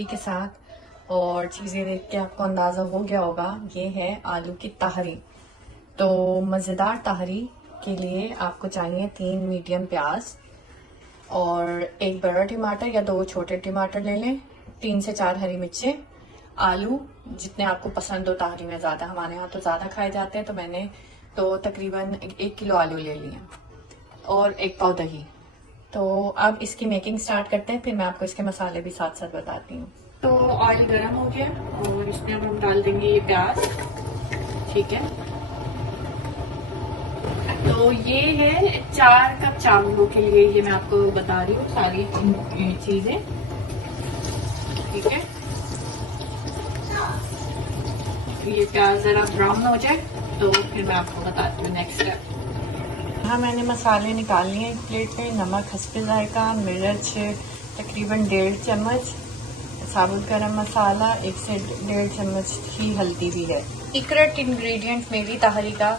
Recipe के साथ और चीज़ें देख के आपको अंदाज़ा हो गया होगा, ये है आलू की तहरी। तो मज़ेदार तहरी के लिए आपको चाहिए 3 मीडियम प्याज और 1 बड़ा टमाटर या 2 छोटे टमाटर ले लें, 3 से 4 हरी मिर्चें, आलू जितने आपको पसंद हो तहरी में। ज़्यादा हमारे यहाँ तो ज़्यादा खाए जाते हैं, तो मैंने तो तकरीबन 1 किलो आलू ले लिए और 1 पाव दही। तो अब इसकी मेकिंग स्टार्ट करते हैं, फिर मैं आपको इसके मसाले भी साथ साथ बताती हूँ। तो ऑयल गर्म हो गया और इसमें अब हम डाल देंगे ये प्याज। ठीक है, तो ये है 4 कप चावलों के लिए, ये मैं आपको बता रही हूँ सारी चीजें। ठीक है, ये प्याज जरा ब्राउन हो जाए तो फिर मैं आपको बताती हूँ नेक्स्ट स्टेप। हाँ, मैंने मसाले निकाल लिए एक प्लेट में। नमक हस्बे जायका, मिर्च तकरीबन 1.5 चम्मच, साबुत गरम मसाला 1 से 1.5 चम्मच ही हल्दी भी है। सीक्रेट इंग्रेडिएंट मेरी तहरी का,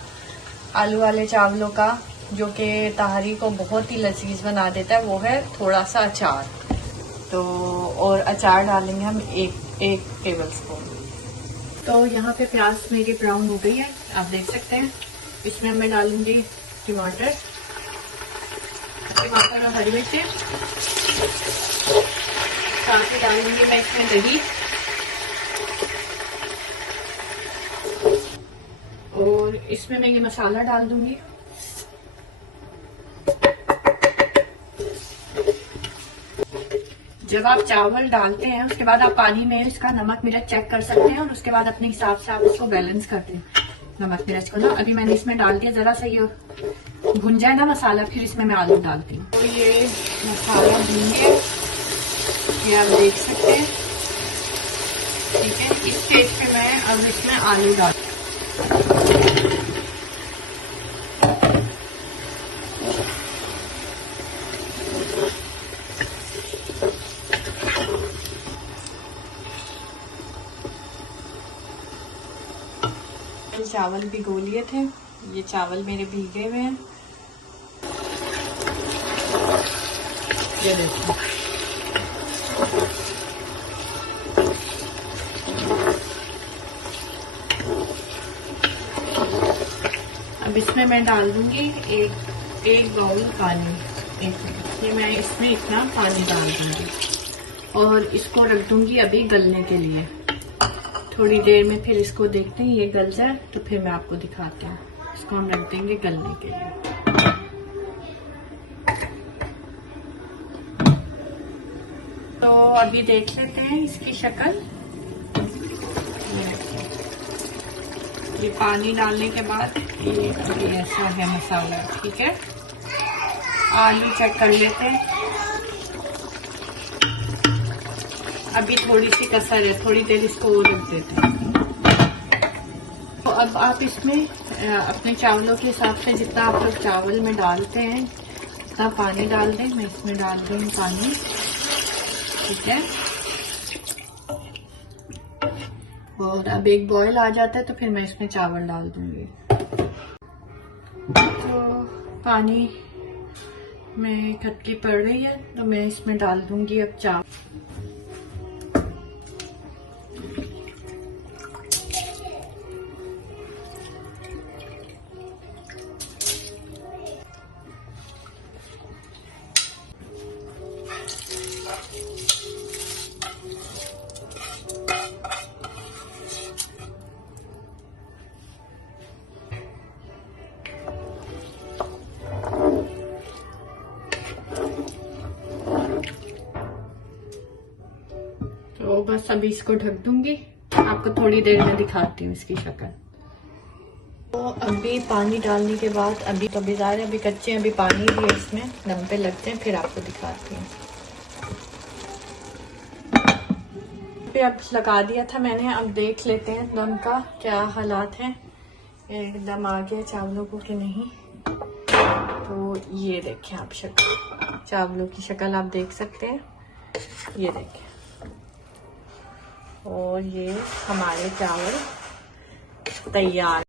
आलू वाले चावलों का, जो कि तहरी को बहुत ही लजीज बना देता है, वो है थोड़ा सा अचार। तो और अचार डालेंगे हम एक टेबल स्पून। तो यहाँ पे प्याज मेरी ब्राउन हो गई है, आप देख सकते हैं। इसमें मैं डालूंगी टमाटर और हरी मिर्चें, साथ ही डालूंगी मैं इसमें दही और इसमें मैं ये मसाला डाल दूंगी। जब आप चावल डालते हैं उसके बाद आप पानी में इसका नमक मिर्च चेक कर सकते हैं और उसके बाद अपने हिसाब से आप इसको बैलेंस करते हैं नमक मिर्च को ना। अभी मैंने इसमें डाल दिया, जरा सा ये भुन जाए ना मसाला, फिर इसमें मैं आलू डालती हूँ। तो ये मसाला भुन गया, ये आप देख सकते हैं। ठीक है, इस स्टेज पे मैं अब इसमें आलू डाल, चावल भिगो लिए थे, ये चावल मेरे भीगे हुए हैं, ये देखो। अब इसमें मैं डाल दूंगी एक बाउल पानी। ये मैं इसमें इतना पानी डाल दूंगी और इसको रख दूंगी अभी गलने के लिए। थोड़ी देर में फिर इसको देखते हैं, ये गल जाए तो फिर मैं आपको दिखाती हूँ। इसको हम रख देंगे गलने के लिए। तो अभी देख लेते हैं इसकी शक्ल। ये पानी डालने के बाद ये ऐसा है मसाला। ठीक है, आलू चेक कर लेते हैं। अभी थोड़ी सी कसर है, थोड़ी देर इसको और रख देते हैं। तो अब आप इसमें अपने चावलों के हिसाब से जितना आप लोग चावल में डालते हैं उतना पानी डाल दें। मैं इसमें डाल दूँ पानी। ठीक है, और अब एक बॉईल आ जाता है तो फिर मैं इसमें चावल डाल दूंगी। तो पानी में खटकी पड़ रही है तो मैं इसमें डाल दूंगी अब चावल। तो बस अभी इसको ढक दूंगी, आपको थोड़ी देर में दिखाती हूँ इसकी शक्ल। तो अभी पानी डालने के बाद अभी तो ज़्यादा अभी कच्चे, अभी पानी भी है इसमें, दम पे लगते हैं, फिर आपको दिखाती हूँ। अब लगा दिया था मैंने, अब देख लेते हैं दम का क्या हालात हैं, एकदम आ गया चावलों को कि नहीं। तो ये देखें आप शक्ल, चावलों की शक्ल आप देख सकते हैं, ये देखें। और ये हमारे चावल तैयार।